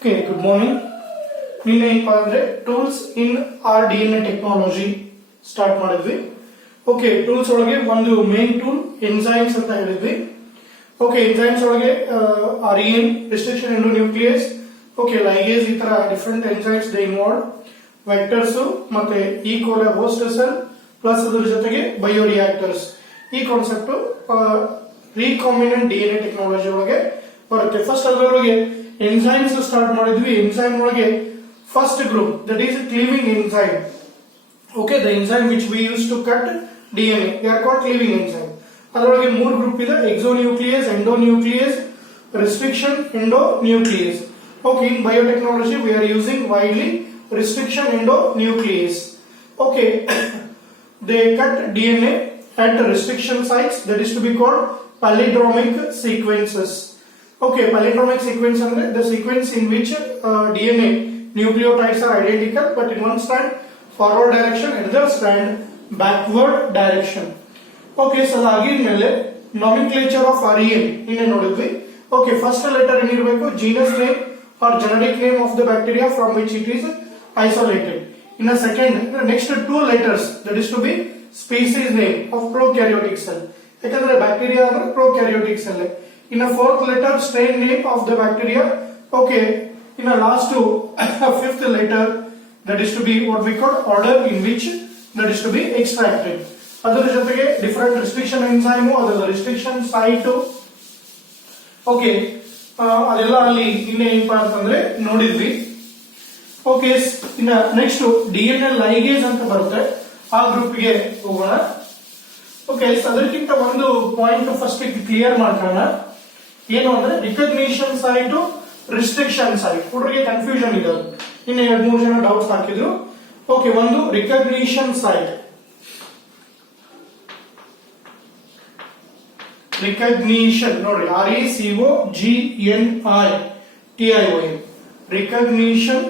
Okay, good morning. ನಿನ್ನೆ ಏನಪ್ಪಾ ಅಂದ್ರೆ ಟೂಲ್ಸ್ ಇನ್ ಆರ್ ಡಿಎನ್ಎ ಟೆಕ್ನಾಲಜಿ ಸ್ಟಾರ್ಟ್ ಮಾಡಿದ್ವಿ. ಓಕೆ, ಟೂಲ್ಸ್ ಒಳಗೆ ಒಂದು ಮೇನ್ ಟೂಲ್ ಎನ್ಸೈಮ್ಸ್ ಅಂತ ಹೇಳಿದ್ವಿ. ಓಕೆ, ಎನ್ಸೈಮ್ಸ್ ಒಳಗೆ ಆರ್ಇಎನ್ ರಿಸ್ಟ್ರಿಕ್ಷನ್ ಎಂಡೋನ್ಯೂಕ್ಲಿಯಸ್, ಓಕೆ ಲೈಗೇಸ್, ಈ ತರ different enzymes they involve, vectors ಮತ್ತೆ ಈ ಕೋಲೆ ಹೋಸ್ಟ್ ಸೆಲ್ ಪ್ಲಸ್ ಅದರ ಜೊತೆಗೆ ಬಯೋರಿಯಾಕ್ಟರ್ಸ್. ಈ ಕಾನ್ಸೆಪ್ಟ್ ರೀಕಾಂಬಿನೆಂಟ್ ಡಿಎನ್ಎ ಟೆಕ್ನಾಲಜಿ ಒಳಗೆ ಬರುತ್ತೆ. ಫಸ್ಟ್ ಅದರೊಳಗೆ ಎನ್ಸೈಮ್ಸ್ ಸ್ಟಾರ್ಟ್ ಮಾಡಿದ್ವಿ. ಎನ್ಸೈಮ್ ಒಳಗೆ first group that is cleaving enzyme. Okay, the enzyme which we use to cut DNA they are called cleaving enzyme. ಅದರೊಳಗೆ ಮೂರು ಗ್ರೂಪ್ ಇದೆ: exonuclease, endonuclease, restriction endonuclease. Okay, in biotechnology we are using widely restriction endonuclease. Okay, they cut DNA at restriction sites that is to be called palindromic sequences. Okay, palindromic sequence is the sequence in which DNA nucleotides are identical but in one strand forward direction, another strand backward direction. Okay, so again mele nomenclature of RNA inne nodidvi. Okay, first letter enirbeku genus name or genetic name of the bacteria from which it is isolated. In a second, the next two letters that is to be species name of prokaryotic cell. Ekandre bacteria andre prokaryotic cell. In a fourth letter, strain name of the bacteria. Okay, in a last two, fifth letter that is to be what we call order in which that is to be extracted. ಅದರ ಜೊತೆಗೆ different restriction enzyme, ಅದರ restriction site. Okay, ಅದೆಲ್ಲ ಅಲ್ಲಿ ಇನ್ನೇ ಏನಪ್ಪಾ ಅಂತಂದ್ರೆ ನೋಡಿದ್ವಿ. ಓಕೆ, ಇನ್ನ ನೆಕ್ಸ್ಟ್ ಡಿಎನ್ಎ ಲೈಗೇಸ್ ಅಂತ ಬರುತ್ತೆ, ಆ ಗ್ರೂಪ್ಗೆ ಹೋಗೋಣ. ಓಕೆ, ಅದಕ್ಕಿಂತ ಒಂದು ಪಾಯಿಂಟ್ ಫಸ್ಟ್ ಕ್ಲಿಯರ್ ಮಾಡ್ಕೊಳ್ಳೋಣ. ಏನು ಅಂದ್ರೆ ರಿಕಗ್ನಿಷನ್ ಸೈಟ್, ರಿಸ್ಟ್ರಿಕ್ಷನ್ ಸೈಟ್. ಹುಡುಗರಿಗೆ ಕನ್ಫ್ಯೂಷನ್ ಇದೆ, ಇನ್ನು 2-3 ಜನ ಡೌಟ್ಸ್ ಹಾಕಿದ್ರು. ಓಕೆ, ಒಂದು ರಿಕಗ್ನಿಷನ್ ಸೈಟ್. ರಿಕಗ್ನಿಷನ್ ನೋಡಿ, RECOGNITION, recognition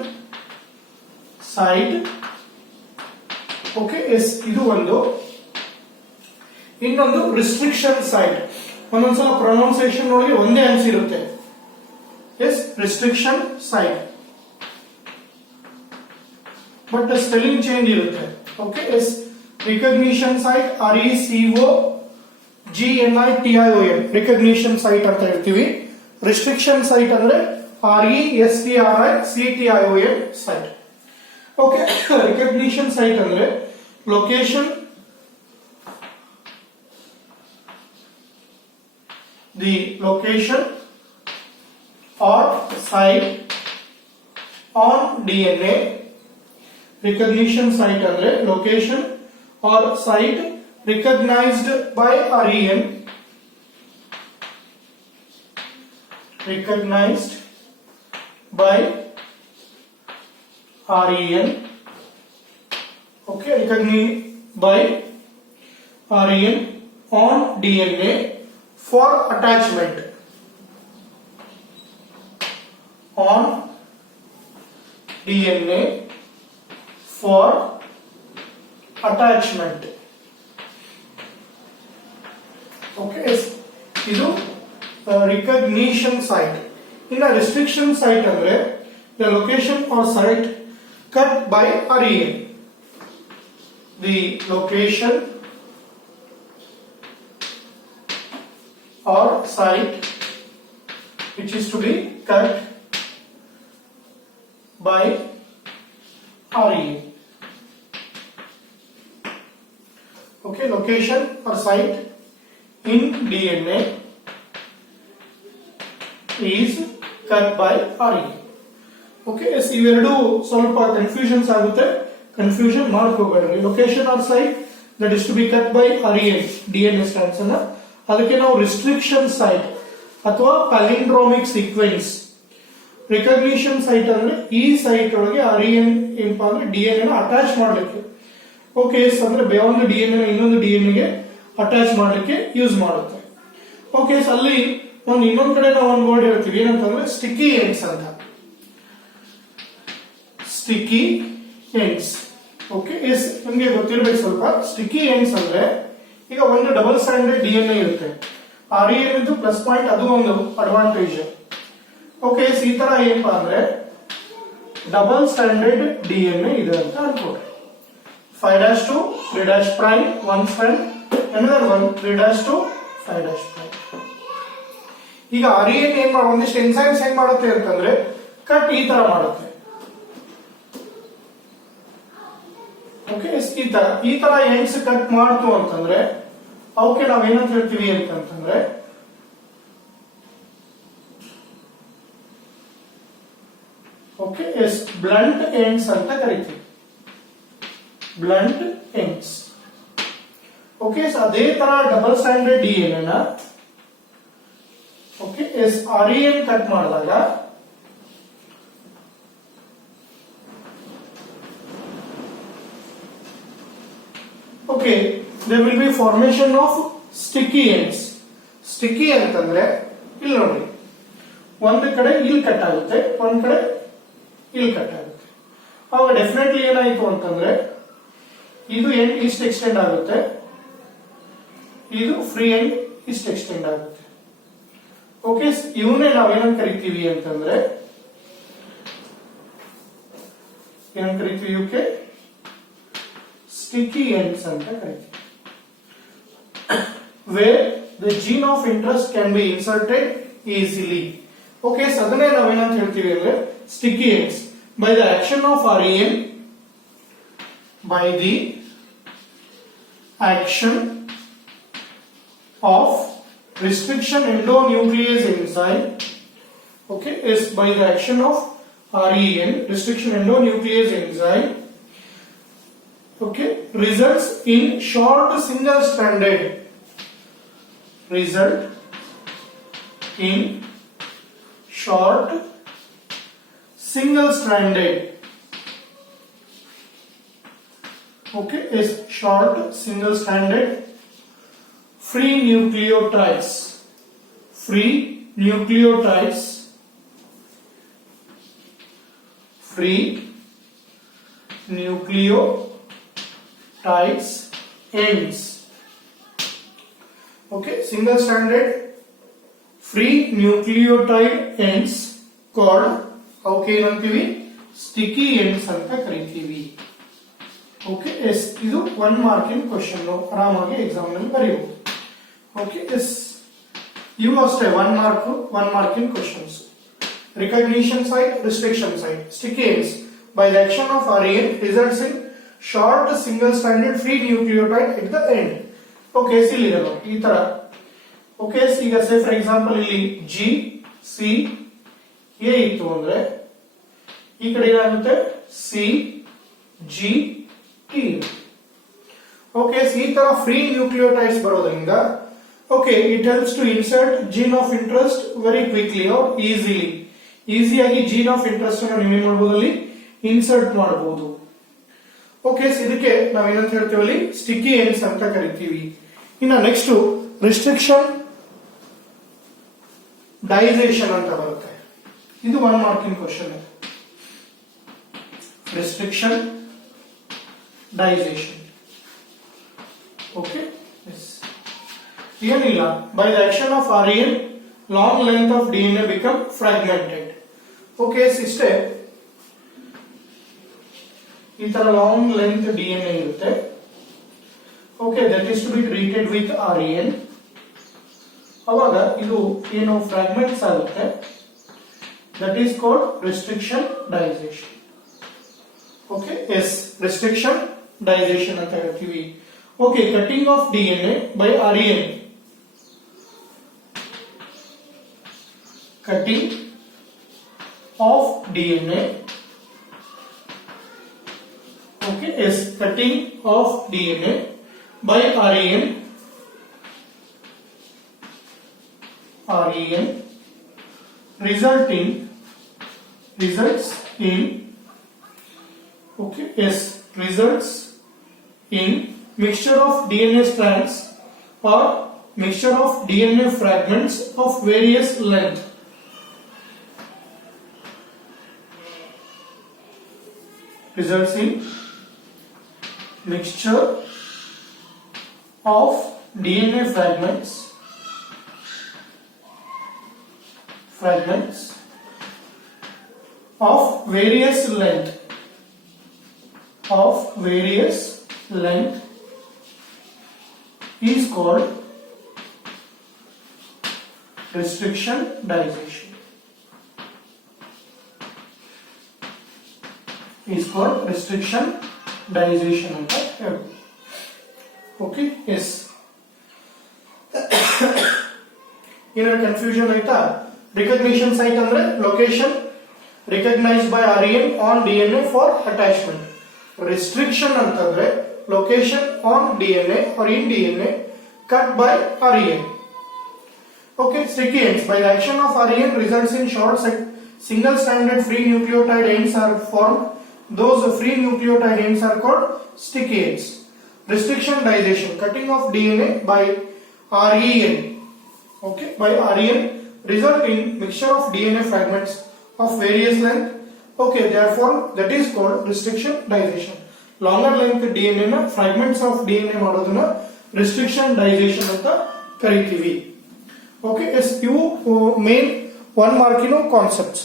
site. Okay, yes, ಇದು ಒಂದು. ಇನ್ನೊಂದು ರಿಸ್ಟ್ರಿಕ್ಷನ್ ಸೈಟ್. ಒಂದೊಂದ್ಸಲ ಪ್ರೊನೌನ್ಸಿಯೇಷನ್ ಒಳಗೆ ಒಂದೇ ಅನ್ಸಿರುತ್ತೆ. Yes, restriction site, but spelling change ಇರುತ್ತೆ. Okay, yes, recognition site RECOGNITION, recognition site ಅಂತ ಹೇಳ್ತೀವಿ. ರಿಸ್ಟ್ರಿಕ್ಷನ್ ಸೈಟ್ ಅಂದ್ರೆ RESTRICTION site. Okay, recognition site ಅಂದ್ರೆ location, the location or site on DNA. Recognition site ಅಂದ್ರೆ location or site recognised by REN, recognised by REN. Okay, recognized by REN on DNA for attachment. On DNA for attachment. Okay, ಇದು recognition site. In a restriction site ಅಂದ್ರೆ the location or site cut by REN. The location or site which is to be cut by REN. Okay, location or site in DNA is cut by REN. Okay, yes, ಇವೆರಡು ಸ್ವಲ್ಪ confusions ಆಗುತ್ತೆ, confusion ಮಾಡ್ಕೋಬೇಡ್ರಿ. Location or site that is to be cut by REN, DNA stands ಅನ್ನ, ಅದಕ್ಕೆ ನಾವು restriction site ಅಥವಾ ಪ್ಯಾಲಿಂಡ್ರೋಮಿಕ್ sequence. Recognition site ಅಂದ್ರೆ ಈ ಸೈಟ್ ಒಳಗೆ REN ಏನಪ್ಪಾ ಅಂದ್ರೆ ಡಿಎನ್ಎ ಅಟ್ಯಾಚ್ ಮಾಡ್ಲಿಕ್ಕೆ. ಓಕೆ, ಅಂದ್ರೆ ಒಂದು ಡಿಎನ್ಎ ಇನ್ನೊಂದು ಡಿಎನ್ಎಗೆ ಅಟ್ಯಾಚ್ ಮಾಡ್ಲಿಕ್ಕೆ ಯೂಸ್ ಮಾಡುತ್ತೆ. ಓಕೆ, ಅಲ್ಲಿ ಇನ್ನೊಂದ್ ಕಡೆ ನಾವು ಒಂದು ವರ್ಡ್ ಹೇಳ್ತೀವಿ, ಏನಂತಂದ್ರೆ ಸ್ಟಿಕ್ಕಿ ಎಂಡ್ಸ್ ಅಂತ. Sticky ends. ಓಕೆ, ಎಸ್, ನಿಮಗೆ ಗೊತ್ತಿರಬೇಕು ಸ್ವಲ್ಪ. ಸ್ಟಿಕ್ಕಿ ಎಂಡ್ಸ್ ಅಂದ್ರೆ ಈಗ ಒಂದು ಡಬಲ್ ಸ್ಟ್ಯಾಂಡರ್ಡ್ ಡಿಎನ್ಎ ಇರುತ್ತೆ, REN ಇದು ಪ್ಲಸ್ ಪಾಯಿಂಟ್, ಅದು ಒಂದು ಅಡ್ವಾಂಟೇಜ್. ಓಕೆ ಈ ತರ ಏನಪ್ಪಾ ಅಂದ್ರೆ ಡಬಲ್ ಸ್ಟ್ಯಾಂಡರ್ಡ್ ಡಿಎನ್ಎ ಇದೆ ಅಂತ ಅನ್ಕೊಳ್ಳಿ. 5' to 3' prime one strand, another one 3' to 5' prime. ಈಗ RNA ಏನ್ ಮಾಡೋ ಒಂದಿಷ್ಟು ಎನ್ಸೈಮ್ಸ್ ಹೆಂಗ್ ಮಾಡುತ್ತೆ ಅಂತಂದ್ರೆ ಕಟ್ ಈ ತರ ಮಾಡುತ್ತೆ. ಓಕೆ ಈ ತರ ಎಂಡ್ಸ್ ಕಟ್ ಮಾಡ್ತು ಅಂತಂದ್ರೆ ಅವಕ್ಕೆ ನಾವೇನಂತ ಹೇಳ್ತೀವಿ ಅಂತಂದ್ರೆ ಓಕೆ ಬ್ಲಂಟ್ ಎಂಡ್ಸ್ ಅಂತ ಕರಿತೀವಿ. Blunt ends. ಓಕೆ ಅದೇ ತರ ಡಬಲ್ ಸ್ಟ್ಯಾಂಡರ್ಡ್ ಡಿಎನ್ಎ ನ ಓಕೆ RNA ಕಟ್ ಮಾಡಿದಾಗ okay there will be formation of sticky ends. Sticky ಅಂತಂದ್ರೆ ಇಲ್ಲಿ ನೋಡಿ, ಒಂದು ಕಡೆ ಇಲ್ಲಿ ಕಟ್ ಆಗುತ್ತೆ, ಒಂದ್ ಕಡೆ ಇಲ್ಲಿ ಕಟ್ ಆಗುತ್ತೆ. ಅವಾಗ ಡೆಫಿನೆಟ್ಲಿ ಏನಾಯ್ತು ಅಂತಂದ್ರೆ ಇದು ಎಂಡ್ ಇಷ್ಟು ಎಕ್ಸ್ಟೆಂಡ್ ಆಗುತ್ತೆ, ಇದು ಫ್ರೀ ಎಂಡ್ ಇಷ್ಟು ಎಕ್ಸ್ಟೆಂಡ್ ಆಗುತ್ತೆ. ಓಕೆ ಇವನ್ನೇ ನಾವೇನಂತ ಕರಿತೀವಿ ಅಂತಂದ್ರೆ ಏನಂತ ಕರಿತೀವಿ ಇವಕ್ಕೆ ಸ್ಟಿಕ್ಕಿ ಎಂಡ್ಸ್ ಅಂತ ಕರಿತೀವಿ. where the gene of interest can be inserted easily. Okay, ಅದನ್ನೇ ನಾವೇನಂತ ಹೇಳ್ತೀವಿ ಅಂದ್ರೆ sticky ends. By the action of RNA, by the action of restriction endonuclease enzyme, okay, is by the action of REN, restriction endonuclease enzyme, okay, results in short single stranded, result in short single stranded, okay, is short single stranded free nucleotides, free nucleotides, free nucleotides ends. Okay, single stranded free nucleotide ends called okay ಏನಂತೀವಿ sticky ends ಅಂತ ಕರಿತೀವಿ. ಓಕೆ ಇದು 1 ಮಾರ್ಕಿನ ಕ್ವೆಶ್ಚನ್, ಆರಾಮಾಗಿ ಎಕ್ಸಾಮ್ ನಲ್ಲಿ ಬರೆಯಬಹುದು. ಓಕೆ ಇವು ಅಷ್ಟೇ 1 ಮಾರ್ಕಿನ questions. Recognition side, restriction side. Sticky ends by the action of RNA results in short single stranded free nucleotide at the end. Okay ಇಲ್ಲಿ ಈ ತರ. ಓಕೆ ಈಗ ಸೇ ಫಾರ್ ಎಕ್ಸಾಂಪಲ್ ಇಲ್ಲಿ G C A ಇತ್ತು ಅಂದ್ರೆ ಈ ಕಡೆ ಏನಾಗುತ್ತೆ C G T. ಓಕೆ ಈ ತರ ಫ್ರೀ ನ್ಯೂಕ್ಲಿಯೋಟೈಡ್ಸ್ ಬರೋದ್ರಿಂದ okay it helps to insert gene of interest very quickly or easily. ಈಸಿಯಾಗಿ ಜೀನ್ ಆಫ್ ಇಂಟ್ರೆಸ್ಟ್ ಅನ್ನು ನೀವೇನ್ ಮಾಡಬಹುದು ಅಲ್ಲಿ ಇನ್ಸರ್ಟ್ ಮಾಡಬಹುದು. ಓಕೆ ಇದಕ್ಕೆ ನಾವೇನಂತ ಹೇಳ್ತೀವಿ ಅಲ್ಲಿ ಸ್ಟಿಕ್ಕಿ ಎಂಡ್ಸ್ ಅಂತ ಕರಿತೀವಿ. ಇನ್ನು ನೆಕ್ಸ್ಟ್ ರಿಸ್ಟ್ರಿಕ್ಷನ್ ಡೈಸೇಷನ್ ಅಂತ ಬರುತ್ತೆ. ಇದು 1 ಮಾರ್ಕಿನ ಕ್ವೆಶ್ಚನ್. Restriction digestion. ಓಕೆ ಏನಿಲ್ಲ, by the action of RNA long length of DNA become fragmented. Okay ಇಷ್ಟೇ, ಈ ತರ ಲಾಂಗ್ ಲೆಂತ್ DNA ಇರುತ್ತೆ. Okay that is to be treated with RNA. ಅವಾಗ ಇದು ಏನು ಫ್ರಾಗ್ಮೆಂಟ್ಸ್ ಆಗುತ್ತೆ, that is called restriction digestion. Okay restriction digestion ಅಂತ ಹೇಳ್ತೀವಿ. Okay cutting of DNA by RNA. Cutting of DNA. Okay, cutting of DNA by RNA results in mixture of DNA strands or mixture of DNA fragments of various length. Results in mixture of DNA fragments of various length is called restriction digestion. ಅಂತ ಹೇಳ್ಬೋದು. Okay, yes. ಏನಾದ್ರು confusion ಆಯ್ತಾ? Recognition site ಅಂದ್ರೆ location recognised by REN on DNA for attachment. Restriction ಅಂತಂದ್ರೆ location on DNA or in DNA cut by REN. Okay, sticky ends. By the action of REN results in short single stranded free nucleotide ends are formed. Those free nucleotide ends are called sticky ends. Restriction digestion, cutting of DNA by REN. Okay, by REN result in mixture of DNA fragments of various length. Okay, therefore that is called restriction digestion. Longer length DNA na fragments of DNA ಮಾಡೋದನ್ನ restriction digestion ಅಂತ ಕರಿತೀವಿ. Okay, yes, ಇವು ಮೇನ್ 1 ಮಾರ್ಕಿನ ಕಾನ್ಸೆಪ್ಟ್ಸ್.